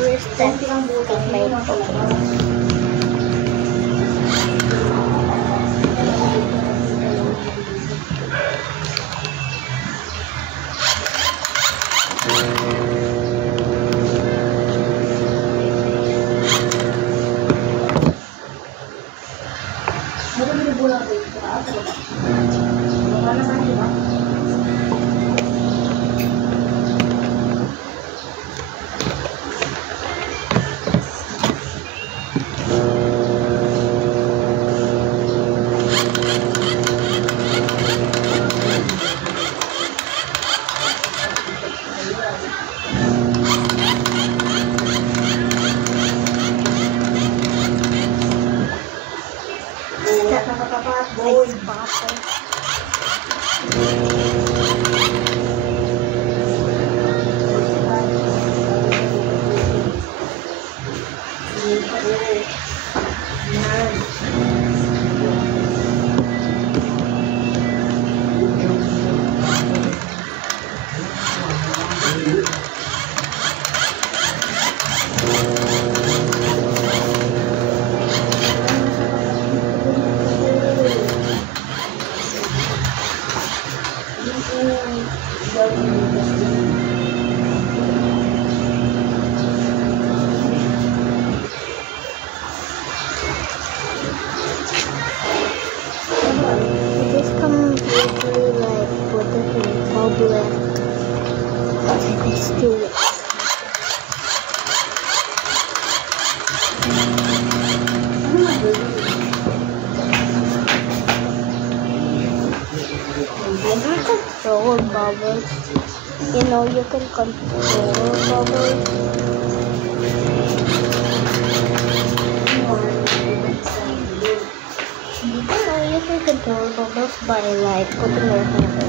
where's that cake made? Okay. Control bubbles. You know, you can control bubbles. You can control bubbles by like putting your hand over.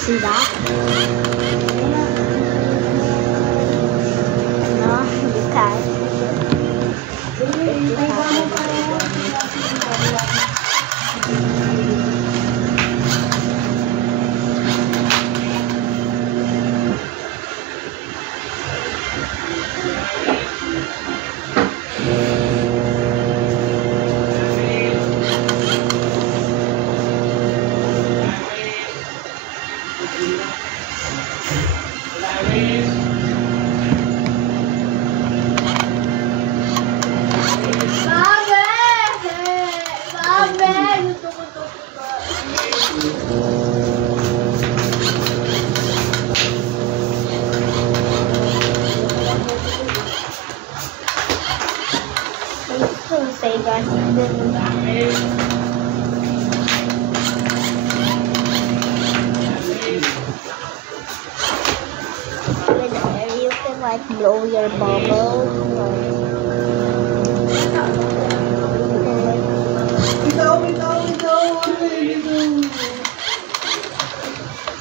See that? No, you can't. Say guys, you can like blow your bubble.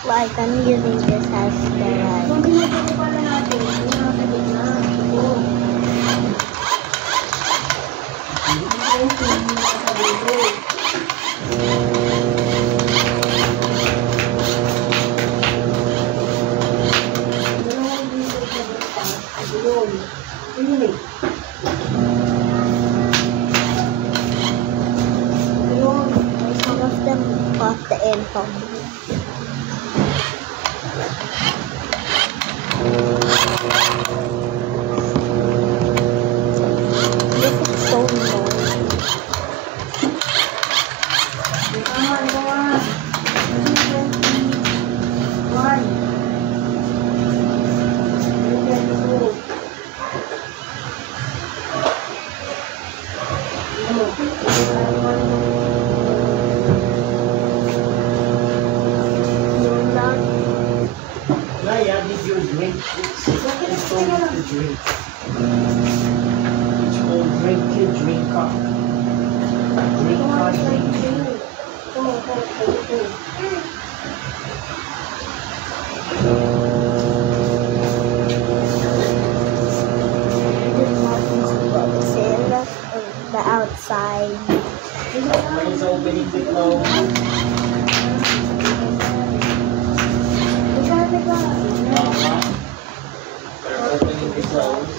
Like I'm using this as the some of them got the info. This is so annoying. Drink. It's called to drink. It's called drink it, drink up. Drink up, drink it. The outside. outside. When it's opening the close. They're opening the close.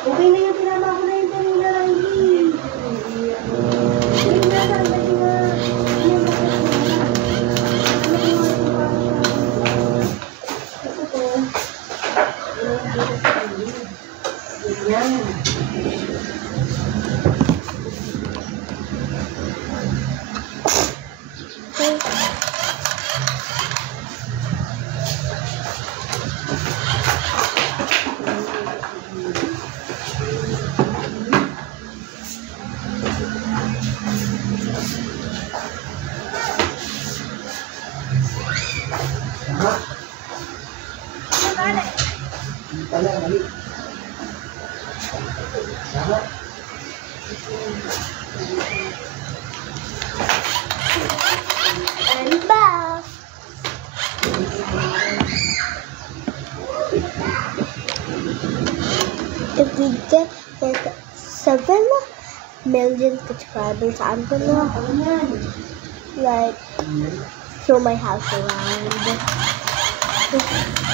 Okay na yung pinama ko na yung kanina lang. Pala, mali. Sama. And back. If we get like 7 million subscribers, I'm gonna like show my house around.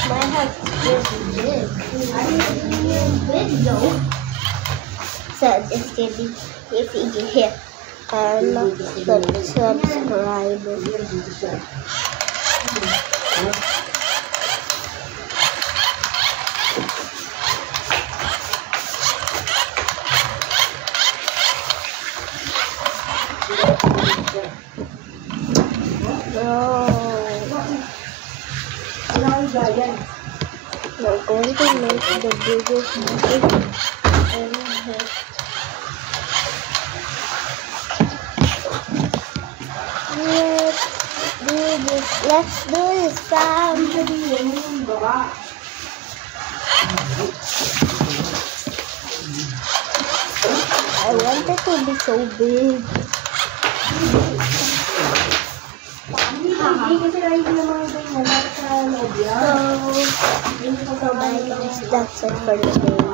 My house is big. Big though. So it's gonna be easy to hit and subscribe. We're going to make the biggest mistake ever. Let's do this, Sam. I want it to be so big. So guys, that's it for today.